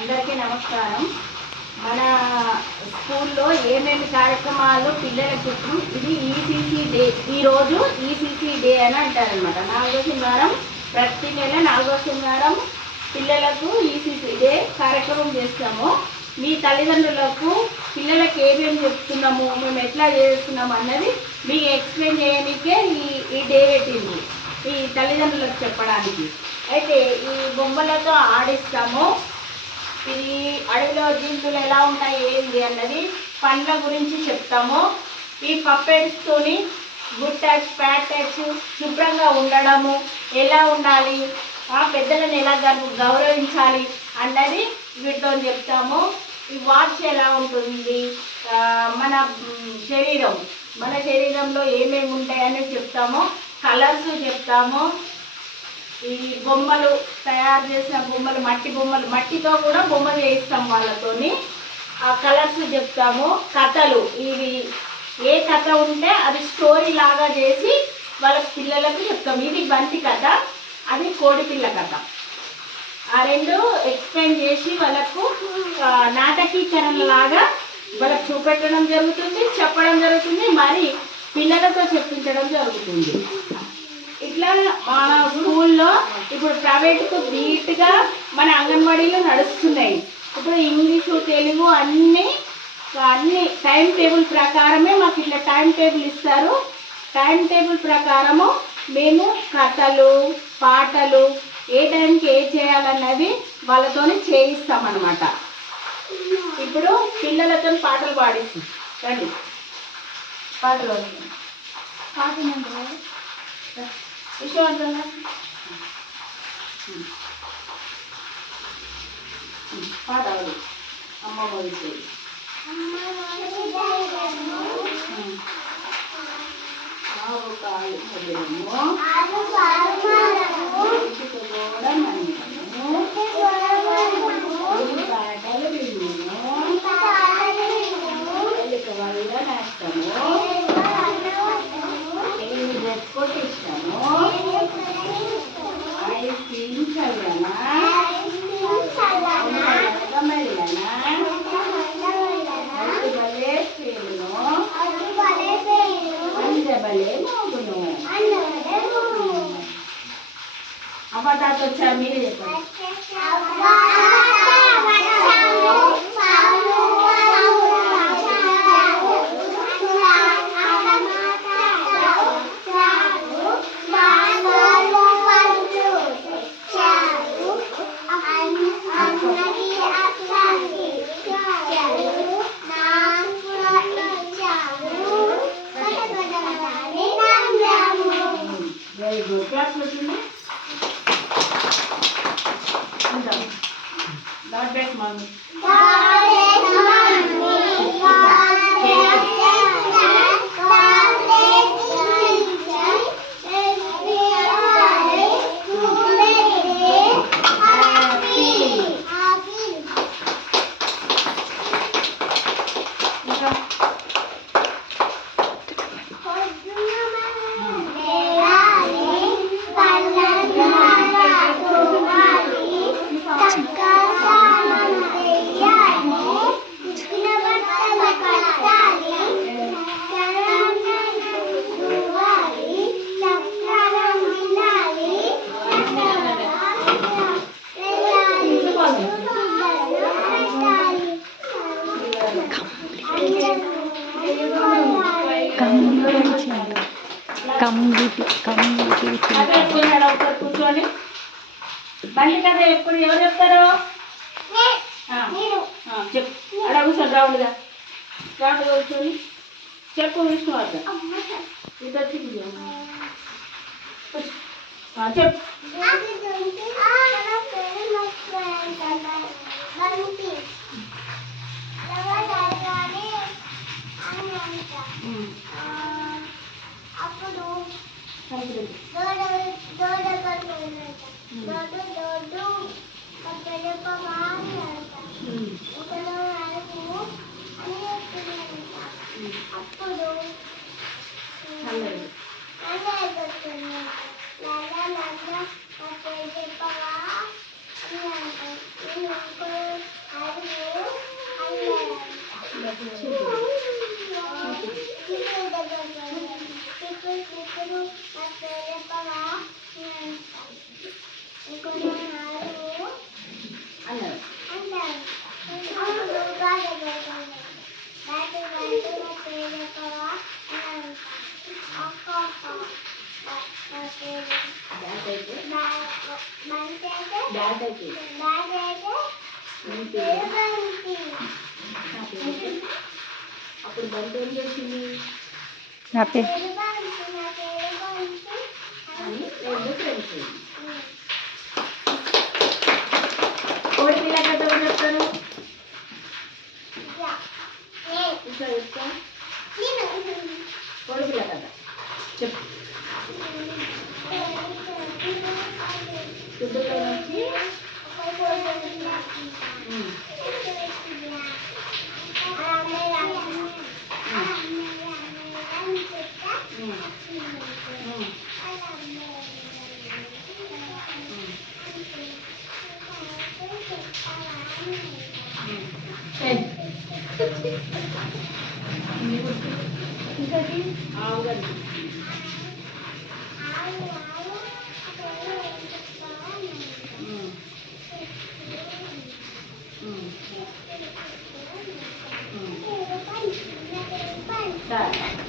అందరికీ నమస్కారం. మన స్కూల్లో ఏమేమి కార్యక్రమాలు పిల్లలకు చెప్పు. ఇది ఈసీసీ డే. ఈరోజు ఈసీసీ డే అని అంటారనమాట. 4వ శనివారం, ప్రతి నెల 4వ శనివారం పిల్లలకు ఈసీసీ డే కార్యక్రమం చేస్తాము. మీ తల్లిదండ్రులకు పిల్లలకు ఏమేమి చెప్తున్నాము, మేము ఎట్లా చేస్తున్నాము అన్నది మీకు ఎక్స్ప్లెయిన్ చేయడానికే ఈ డే పెట్టింది, ఈ తల్లిదండ్రులకు చెప్పడానికి. అయితే ఈ బొమ్మలతో ఆడిస్తాము. ఇది అడవిలో జంతువులు ఎలా ఉంటాయి ఏంటి అన్నది, పండ్ల గురించి చెప్తాము. ఈ పప్పెట్స్తోని గుడ్ టచ్, బ్యాడ్ టచ్, శుభ్రంగా ఉండడము, ఎలా ఉండాలి, పెద్దలను ఎలా గౌరవించాలి అన్నది వీటితో చెప్తాము. ఈ వాచ్ ఎలా ఉంటుంది, మన శరీరంలో ఏమేమి ఉంటాయని చెప్తాము. కలర్స్ చెప్తాము. ఈ బొమ్మలు తయారు చేసిన బొమ్మలు, మట్టితో కూడా బొమ్మలు చేయిస్తాం వాళ్ళతోని. ఆ కలర్స్ చెప్తాము. కథలు, ఇవి ఏ కథ ఉంటే అది స్టోరీ లాగా చేసి వాళ్ళ పిల్లలకు చెప్తాము. ఇది బంతి కథ, అది కోడిపిల్ల కథ. ఆ రెండు ఎక్స్ప్లెయిన్ చేసి వాళ్ళకు నాటకీకరణ లాగా వాళ్ళకు చూపెట్టడం జరుగుతుంది, చెప్పడం జరుగుతుంది, మరి పిల్లలతో చెప్పించడం జరుగుతుంది. ఇట్లా మా స్కూల్లో ఇప్పుడు ప్రైవేట్కు ధీటుగా మన అంగన్వాడీలు నడుస్తున్నాయి. ఇప్పుడు ఇంగ్లీషు, తెలుగు అన్నీ టైం టేబుల్ ప్రకారమే మాకు ఇట్లా టైం టేబుల్ ఇస్తారు. టైం టేబుల్ ప్రకారము మేము కథలు, పాటలు ఏ టైంకి ఏ చేయాలన్నది వాళ్ళతోనే చేయిస్తామన్నమాట. ఇప్పుడు పిల్లలతో పాటలు పాడిస్తాం. రండి, పాటలు విషయవంతంగా పాడవాలి. అమ్మమ్మ విషయం పాటలు వల్ల నేస్తాము, కొట్టిస్తాము, ఐస్ క్రీమ్ చల్లనా, మెల్లనా, బలే పేరును, బలే మోగును. అబద్ధాలు వచ్చారు, మీరే చెప్పండి. Very good. క్లాస్ వచ్చింది. God bless mummy. కూర్చోండి. బండి కథ ఎప్పుడు ఎవరు చెప్తారు? చెప్పు. అక్కడ కూర్చోండి, రౌండ్గా కూర్చొని చెప్పు. విష్ణువర్ధన్ చెప్పు. బ్యాట్ అయితే అప్పుడు బంతి ఏం చేసింది అని రెండు ఫ్రెండ్స్. కోడి పిల్ల కథ కూడా చెప్తాను. ఇంకా చెప్తా కోడి పిల్ల కథ చెప్పు. గుడ్డులో నుంచి ఇంకటి ఆవు గంట. సరే